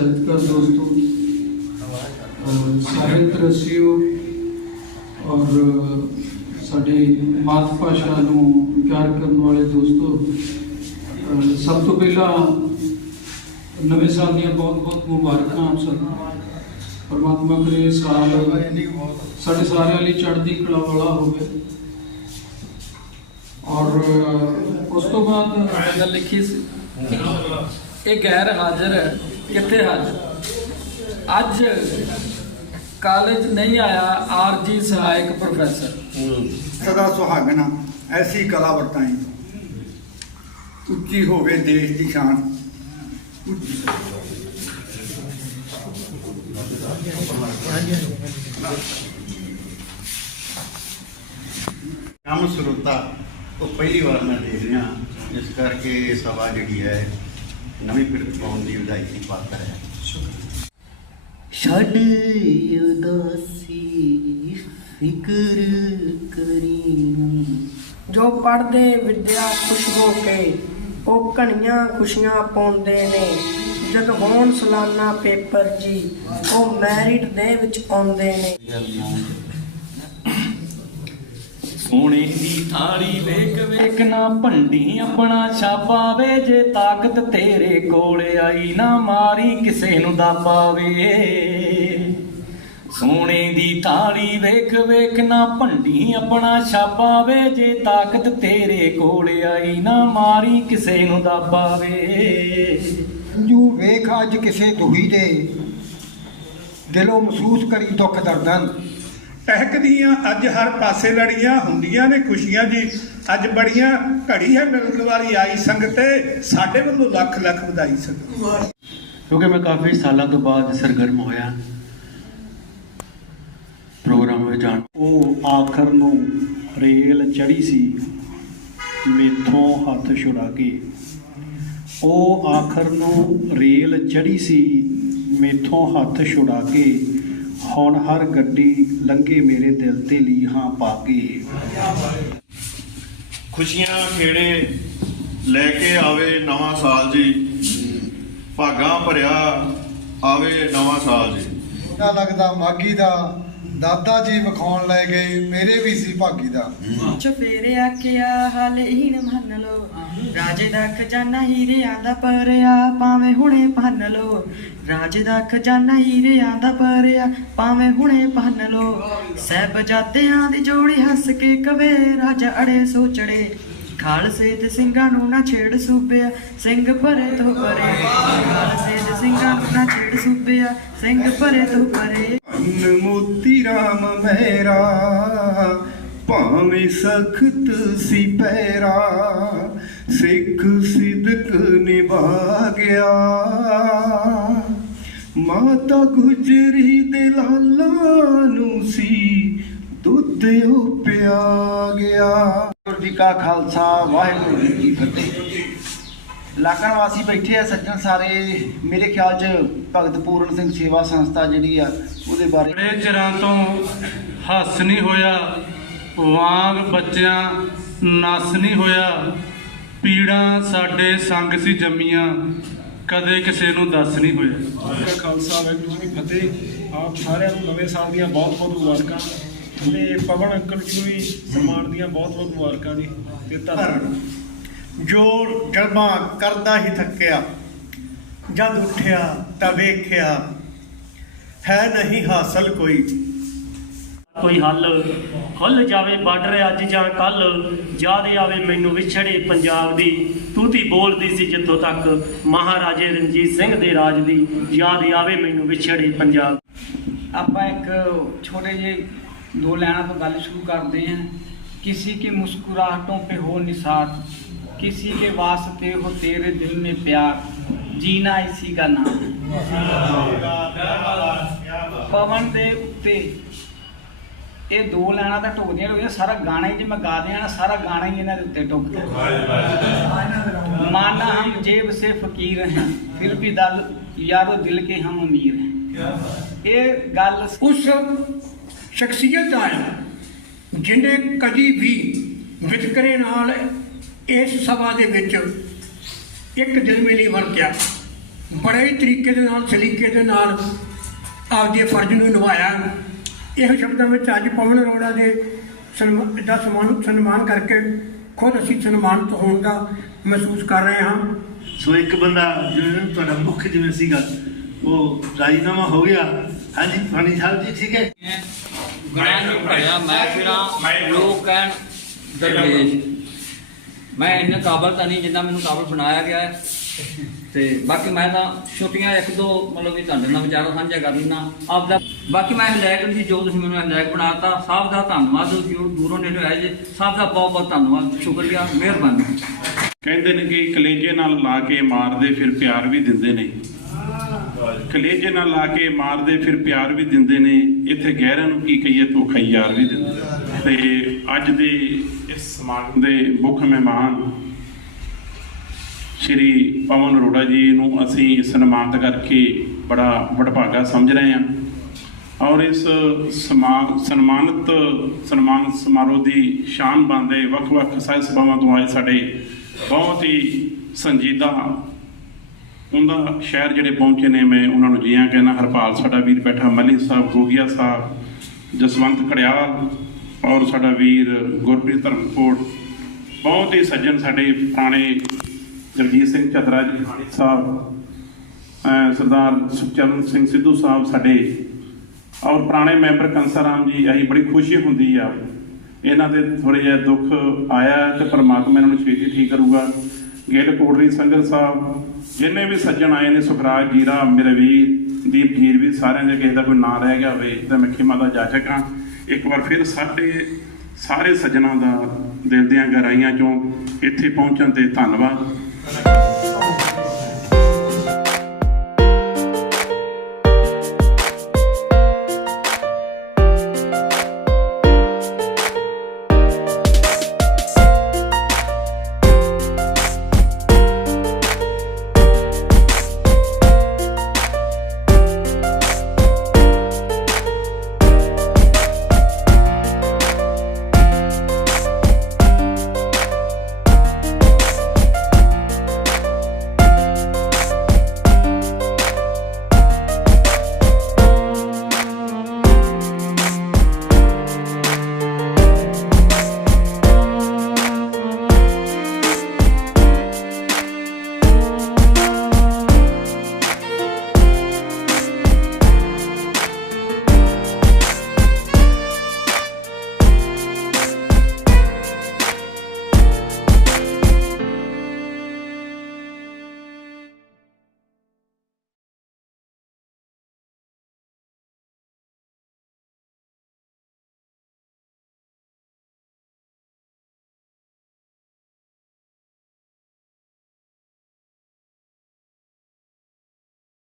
ਪਿਆਰੇ ਦੋਸਤੋ ਸਾਹਿਤ ਰਸੀਓ ਔਰ ਸਾਡੀ ਮਾਤ ਭਾਸ਼ਾ ਨੂੰ ਪਿਆਰ ਕਰਨ ਵਾਲੇ ਦੋਸਤੋ ਸਭ ਤੋਂ ਪਹਿਲਾਂ ਨਵੇਂ ਸਾਲ ਦੀਆਂ ਬਹੁਤ ਬਹੁਤ ਮੁਬਾਰਕਾਂ ਆਪ ਸਭ ਪਰਮਾਤਮਾ ਕਰੇ ਸਾਲ ਸਾਡੇ ਸਾਰਿਆਂ ਲਈ ਚੜ੍ਹਦੀ ਕਲਾ ਵਾਲਾ ਹੋਵੇ। ਔਰ ਉਸ ਤੋਂ ਬਾਅਦ ਗੱਲ ਲਿਖੀ ਸੀ। ਇਹ ਗੈਰ ਹਾਜ਼ਰ ਹੈ। ਕਿੱਥੇ ਹਾਜ਼ਰ? ਅੱਜ ਕਾਲਜ ਨਹੀਂ ਆਇਆ ਆਰਜੀ ਸਹਾਇਕ ਪ੍ਰੋਫੈਸਰ ਸਦਾ ਸੁਹਾਗਣਾ ਐਸੀ ਕਲਾ ਵਰਤਾਈ ਉੱਚੀ ਹੋਵੇ ਦੇਸ਼ ਦੀ ਸ਼ਾਨ। ਕੰਮ ਸਰੋਤਾ ਉਹ ਪਹਿਲੀ ਵਾਰ ਮੈਂ ਦੇਖ ਰਿਹਾ। ਇਸ ਕਰਕੇ ਇਹ ਸਭਾ ਜਿਹੜੀ ਹੈ ਨਵੀਂ ਪਿਰਤ ਪਾਉਣ ਦੀ ਵਧਾਈ ਦੀ ਪਾਤਰ ਹੈ। ਛੱਡ ਉਦਾਸੀ ਫਿਕਰ ਕਰੀ। ਜੋ ਪੜ੍ਹਦੇ ਵਿਦਿਆ ਖੁਸ਼ ਹੋ ਕੇ ਉਹ ਕਣੀਆਂ ਖੁਸ਼ੀਆਂ ਪਾਉਂਦੇ ਨੇ। ਜਦ ਹੋਣ ਸਾਲਾਨਾ ਪੇਪਰ ਜੀ ਉਹ ਮੈਰਿਟ ਦੇ ਵਿੱਚ ਆਉਂਦੇ ਨੇ। ਸੋਨੇ ਦੀ ਥਾਲੀ ਵੇਖ ਵੇਖ ਨਾ ਭੰਡੀ ਆਪਣਾ ਛਾਪਾ ਵੇ ਜੇ ਤਾਕਤ ਤੇਰੇ ਕੋਲ ਆਈ ਨਾ ਮਾਰੀ ਕਿਸੇ ਨੂੰ ਦਾ ਪਾਵੇ ਸੋਨੇ ਦੀ ਥਾਲੀ ਵੇਖ ਵੇਖ ਨਾ ਭੰਡੀ ਆਪਣਾ ਛਾਪਾ ਵੇ ਜੇ ਤਾਕਤ ਤੇਰੇ ਕੋਲ ਆਈ ਨਾ ਮਾਰੀ ਕਿਸੇ ਨੂੰ ਦਾ ਪਾਵੇ ਜੂ ਵੇਖ ਅੱਜ ਕਿਸੇ ਦੁਹੀ ਦੇ। ਦਿਲੋਂ ਮਹਿਸੂਸ ਕਰੀ ਦੁੱਖ ਦਰਦਨ। ਟਹਿਕਦੀਆਂ ਅੱਜ ਹਰ ਪਾਸੇ ਲੜੀਆਂ, ਹੁੰਦੀਆਂ ਨੇ ਖੁਸ਼ੀਆਂ ਜੀ। ਅੱਜ ਬੜੀਆਂ ਘੜੀ ਹੈ ਮਿਲਣ ਵਾਲੀ ਆਈ ਸੰਗਤੇ ਸਾਡੇ ਵੱਲੋਂ ਲੱਖ ਲੱਖ ਵਧਾਈ ਸੰਗਤ। ਕਿਉਂਕਿ ਮੈਂ ਕਾਫੀ ਸਾਲਾਂ ਤੋਂ ਬਾਅਦ ਸਰਗਰਮ ਹੋਇਆ। ਪ੍ਰੋਗਰਾਮ ਵਿੱਚ ਜਾਣ ਉਹ ਆਖਰ ਨੂੰ ਰੇਲ ਚੜੀ ਸੀ, ਮੇਥੋਂ ਹੱਥ ਛੁਡਾ ਕੇ। ਉਹ ਆਖਰ ਨੂੰ ਰੇਲ ਚੜੀ ਸੀ, ਮੇਥੋਂ ਹੱਥ ਛੁਡਾ ਕੇ। ਹੁਣ ਹਰ ਗੱਡੀ ਲੰਘੇ ਮੇਰੇ ਦਿਲ ਤੇ ਲੀਹਾਂ ਪਾ ਕੇ। ਖੁਸ਼ੀਆਂ ਖੇੜੇ ਲੈ ਕੇ ਆਵੇ ਨਵਾਂ ਸਾਲ ਜੀ। ਭਾਗਾਂ ਭਰਿਆ ਆਵੇ ਨਵਾਂ ਸਾਲ ਜੀ। ਲੱਗਦਾ ਮਾਗੀ ਦਾ ਦਾਦਾ ਜੀ ਵਿਖਾਉਣ ਲੈ ਗਏ ਮੇਰੇ ਵੀ ਸੀ ਭਾਗੀ ਦਾ। ਚਫੇਰੇ ਆਖਿਆ ਹਾਲੇ ਹੀ ਨ ਮੰਨ ਲੋ ਰਾਜੇ ਦਾ ਖਜ਼ਾਨਾ ਹੀਰਿਆਂ ਦਾ ਪਰਿਆ ਭਾਵੇਂ ਹੁਣੇ ਭੰਨ ਲੋ ਰਾਜੇ ਦਾ ਖਜ਼ਾਨਾ ਹੀਰਿਆਂ ਦਾ ਪਰਿਆ ਭਾਵੇਂ ਹੁਣੇ ਭੰਨ ਲੋ ਸਹਿਬਜ਼ਾਦਿਆਂ ਦੀ ਜੋੜੀ ਹੱਸ ਕੇ ਕਵੇ ਰਾਜਾ ਅੜੇ ਸੋਚੜੇ। ਖਾਲਸੇ ਤੇ ਸਿੰਘਾਂ ਨੂੰ ਨਾ ਛੇੜ ਸੂਬਿਆ ਸਿੰਘ ਭਰੇ ਤੋਂ ਪਰੇ ਖਾਲਸੇ ਤੇ ਸਿੰਘਾਂ ਨੂੰ ਨਾ ਛੇੜ ਸੂਬਿਆ ਸਿੰਘ ਭਰੇ ਤੋਂ ਪਰੇ ਰਾਮ ਭਾਵੇਂ ਸਖਤ ਸੀ ਪੈਰਾ, ਸਿੱਖ ਸਿਦਕ ਨਿਭਾ ਗਿਆ। ਮਾਤਾ ਗੁਜਰੀ ਦੇ ਲਾਲਾਂ ਨੂੰ ਸੀ ਦੁੱਧ ਉਹ ਪਿਆ ਗਿਆ। ਵਾਹਿਗੁਰੂ ਜੀ ਕਾ ਖਾਲਸਾ, ਵਾਹਿਗੁਰੂ ਜੀ ਕੀ ਫਤਿਹ। ਲਾਕਣ ਵਾਸੀ ਬੈਠੇ ਆ ਸੱਜਣ ਸਾਰੇ। ਮੇਰੇ ਖਿਆਲ ਚ ਭਗਤ ਪੂਰਨ ਸਿੰਘ ਸੇਵਾ ਸੰਸਥਾ ਜਿਹੜੀ ਆ ਉਹਦੇ ਬਾਰੇ ਬੜੇ ਚਿਰਾਂ ਤੋਂ ਹੱਸ ਨਹੀਂ ਹੋਇਆ। ਵਾਂਗ ਬੱਚਿਆਂ ਨਸ ਨਹੀਂ ਹੋਇਆ। ਪੀੜਾਂ ਸਾਡੇ ਸੰਗ ਸੀ ਜੰਮੀਆਂ। ਕਦੇ ਕਿਸੇ ਨੂੰ ਦੱਸ ਨਹੀਂ ਹੋਇਆ। ਖਾਲਸਾ ਵਾਹਿਗੁਰੂ ਜੀ ਫਤਿਹ। ਆਪ ਸਾਰਿਆਂ ਨੂੰ ਨਵੇਂ ਸਾਲ ਦੀਆਂ ਬਹੁਤ ਬਹੁਤ ਮੁਬਾਰਕਾਂ। ਤੇ ਪਵਨ ਅੰਕਲ ਜੀ ਨੂੰ ਵੀ ਸਨਮਾਨ ਦੀਆਂ ਬਹੁਤ ਬਹੁਤ ਮੁਬਾਰਕਾਂ ਜੀ। ਤੇ ਧੰਨਵਾਦ। ਜੋਰ ਜਲਵਾ ਕਰਦਾ ਹੀ ਥੱਕਿਆ। ਜਦ ਉੱਠਿਆ ਤਾਂ ਵੇਖਿਆ ਹੈ ਨਹੀਂ ਹਾਸਲ ਕੋਈ। ਕੋਈ ਹੱਲ ਖੁੱਲ ਜਾਵੇ ਬਾਰਡਰ ਅੱਜ ਜਾਂ ਕੱਲ ਯਾਦ ਆਵੇ ਮੈਨੂੰ ਵਿਛੜੇ ਪੰਜਾਬ ਦੀ। ਤੂਤੀ ਬੋਲਦੀ ਸੀ ਜਿੱਥੋਂ ਤੱਕ ਮਹਾਰਾਜੇ ਰਣਜੀਤ ਸਿੰਘ ਦੇ ਰਾਜ ਦੀ। ਯਾਦ ਆਵੇ ਮੈਨੂੰ ਵਿਛੜੇ ਪੰਜਾਬ। ਆਪਾਂ ਇੱਕ ਛੋਟੇ ਜਿਹੇ ਦੋ ਲੈਣਾ ਤੋਂ ਗੱਲ ਸ਼ੁਰੂ ਕਰਦੇ ਹਾਂ। ਕਿਸੇ ਕੀ ਮੁਸਕਰਾਹਟੋਂ ਪੇ ਹੋ ਨਿਸਾਰ। किसी के वास्ते हो तेरे दिल में प्यार जीना इसी का नाम ਪਵਨ ਦੇ ਉੱਤੇ ਇਹ ਦੋ ਲਾਈਨਾਂ ਤਾਂ ਢੁਕਦੀਆਂ ਢੁਕਦੀਆਂ ਸਾਰਾ ਗਾਣਾ ਹੀ ਜੇ ਮੈਂ ਗਾ ਦਿਆਂ ਨਾ ਸਾਰਾ ਗਾਣਾ ਹੀ ਇਹਨਾਂ ਦੇ ਉੱਤੇ ਢੁਕਦਾ माना हम जेब से फकीर हैं फिर भी दल यारो दिल के हम अमीर हैं ਇਹ ਗੱਲ ਉਸ ਸ਼ਖਸੀਅਤ ਦਾ ਹੈ ਜਿਹਨੇ ਕਦੀ ਵੀ ਵਿਤਕਰੇ ਨਾਲ ਇਸ ਸਭਾ ਦੇ ਵਿੱਚ ਇੱਕ ਦਿਲ ਮੇ ਨਹੀਂ ਵਰਤਿਆ ਬੜੇ ਹੀ ਤਰੀਕੇ ਦੇ ਨਾਲ ਸਲੀਕੇ ਦੇ ਨਾਲ ਆਪਦੇ ਫਰਜ਼ ਨੂੰ ਨਿਭਾਇਆ ਇਹ ਸ਼ਬਦਾਂ ਵਿੱਚ ਅੱਜ ਪਵਨ ਅਰੋੜਾ ਦੇ ਸਨਮਾਨ ਦਾ ਸਨਮਾਨ ਸਨਮਾਨ ਕਰਕੇ ਖੁਦ ਅਸੀਂ ਸਨਮਾਨਿਤ ਹੋਣ ਦਾ ਮਹਿਸੂਸ ਕਰ ਰਹੇ ਹਾਂ ਸੋ ਇੱਕ ਬੰਦਾ ਜਿਵੇਂ ਤੁਹਾਡਾ ਮੁੱਖ ਜਿਵੇਂ ਸੀਗਾ ਉਹ ਰਾਜੀਨਾਮਾ ਹੋ ਗਿਆ ਹਾਂਜੀ ਪਾਣੀ ਸਾਹਿਬ ਜੀ ਠੀਕ ਹੈ ਗਣਾਂ ਨੂੰ ਭਰਿਆ ਮੈਂ ਫਿਰਾਂ ਲੋਕ ਕਹਿਣ ਦਰਵੇਸ਼ ਮੈਂ ਇੰਨੇ ਕਾਬਲ ਤਾਂ ਨਹੀਂ ਜਿੰਨਾ ਮੈਨੂੰ ਕਾਬਲ ਬਣਾਇਆ ਗਿਆ ਹੈ। ਤੇ ਬਾਕੀ ਮੈਂ ਤਾਂ ਛੋਟੀਆਂ ਇੱਕ ਦੋ ਮਤਲਬ ਕਿ ਤੁਹਾਡੇ ਨਾਲ ਵਿਚਾਰਾਂ ਸਾਂਝਾ ਕਰ ਲੈਣਾ ਆਪ ਦਾ ਬਾਕੀ ਮੈਂ ਹਲਾਇਕ ਦੀ ਜੋ ਤੁਸੀਂ ਮੈਨੂੰ ਹਲਾਇਕ ਬਣਾਤਾ, ਸਭ ਦਾ ਧੰਨਵਾਦ ਜੋ ਦੂਰੋਂ ਨੇੜੇ ਆਏ ਜੇ। ਸਭ ਦਾ ਬਹੁਤ ਬਹੁਤ ਧੰਨਵਾਦ, ਸ਼ੁਕਰੀਆ, ਮਿਹਰਬਾਨੀ। ਕਹਿੰਦੇ ਨੇ ਕਿ ਕਲੇਜੇ ਨਾਲ ਲਾ ਕੇ ਮਾਰਦੇ ਫਿਰ ਪਿਆਰ ਵੀ ਦਿੰਦੇ ਨੇ। ਕਲੇਜੇ ਨਾਲ ਲਾ ਕੇ ਮਾਰਦੇ ਫਿਰ ਪਿਆਰ ਵੀ ਦਿੰਦੇ ਨੇ। ਇੱਥੇ ਗਹਿਰਿਆਂ ਨੂੰ ਕੀ ਕਹੀਏ ਧੋਖਾ ਯਾਰ ਵੀ ਦਿੰਦੇ ਨੇ। ਤੇ ਅੱਜ ਦੇ ਇਸ ਸਮਾਗਮ ਦੇ ਮੁੱਖ ਮਹਿਮਾਨ ਸ਼੍ਰੀ ਪਵਨ ਅਰੋੜਾ ਜੀ ਨੂੰ ਅਸੀਂ ਸਨਮਾਨਿਤ ਕਰਕੇ ਬੜਾ ਵਡਭਾਗਾ ਸਮਝ ਰਹੇ ਹਾਂ ਔਰ ਇਸ ਸਮਾ- ਸਨਮਾਨਿਤ ਸਨਮਾਨ ਸਮਾਰੋਹ ਦੀ ਸ਼ਾਨ ਬਣਦੇ ਵੱਖ-ਵੱਖ ਸਾਹਿਬ ਸਭਾਵਾਂ ਤੋਂ ਆਏ ਸਾਡੇ ਬਹੁਤ ਹੀ ਸੰਜੀਦਾ ਉਹਦਾ ਸ਼ਹਿਰ ਜਿਹੜੇ ਪਹੁੰਚੇ ਨੇ, ਮੈਂ ਉਹਨਾਂ ਨੂੰ ਜੀਆਂ ਕਹਿਣਾ, ਹਰਪਾਲ, ਸਾਡਾ ਵੀਰ ਬੈਠਾ ਮਲੀ ਸਾਹਿਬ, ਗੋਗੀਆ ਸਾਹਿਬ, ਜਸਵੰਤ ਖੜਿਆਲ ਔਰ ਸਾਡਾ ਵੀਰ ਗੁਰਪ੍ਰੀਤ ਧਰਮਕੋਟ, ਬਹੁਤ ਹੀ ਸੱਜਣ ਸਾਡੇ ਪੁਰਾਣੇ ਜਗਜੀਤ ਸਿੰਘ ਝਦਰਾ ਜੀ ਖਾਣੀ ਸਾਹਿਬ ਸਰਦਾਰ ਸੁਖਚਰਨ ਸਿੰਘ ਸਿੱਧੂ ਸਾਹਿਬ ਸਾਡੇ, ਔਰ ਪੁਰਾਣੇ ਮੈਂਬਰ ਕੰਸਾ ਰਾਮ ਜੀ ਆਹੀ ਬੜੀ ਖੁਸ਼ੀ ਹੁੰਦੀ ਆ। ਇਹਨਾਂ ਦੇ ਥੋੜੇ ਜਿਹਾ ਦੁੱਖ ਆਇਆ ਹੈ ਤੇ ਪਰਮਾਤਮਾ ਇਹਨਾਂ ਨੂੰ ਛੇਤੀ ਠੀਕ ਕਰੂਗਾ। ਗਿੱਲ ਕੋਟਰੀ ਸੰਗਤ ਸਾਹਿਬ, ਜਿੰਨੇ ਵੀ ਸੱਜਣ ਆਏ ਨੇ, ਸੁਖਰਾਜ ਜੀਰਾ, ਮੇਰੇ ਵੀਰ, ਦੀਪ ਜੀਰ ਵੀ ਸਾਰਿਆਂ ਦੇ ਕਿਸੇ ਦਾ ਕੋਈ ਨਾਂ ਰਹਿ ਗਿਆ ਹੋਵੇ, ਤਾਂ ਮੈਂ ਖਿਮਾ ਦਾ ਜਾਚਕ ਹਾਂ। ਇੱਕ ਵਾਰ ਫਿਰ ਸਾਡੇ ਸਾਰੇ ਸੱਜਣਾਂ ਦਾ ਦਿਲ ਦੀਆਂ ਗਹਿਰਾਈਆਂ ਚੋਂ ਇੱਥੇ ਪਹੁੰਚਣ ਤੇ ਧੰਨਵਾਦ।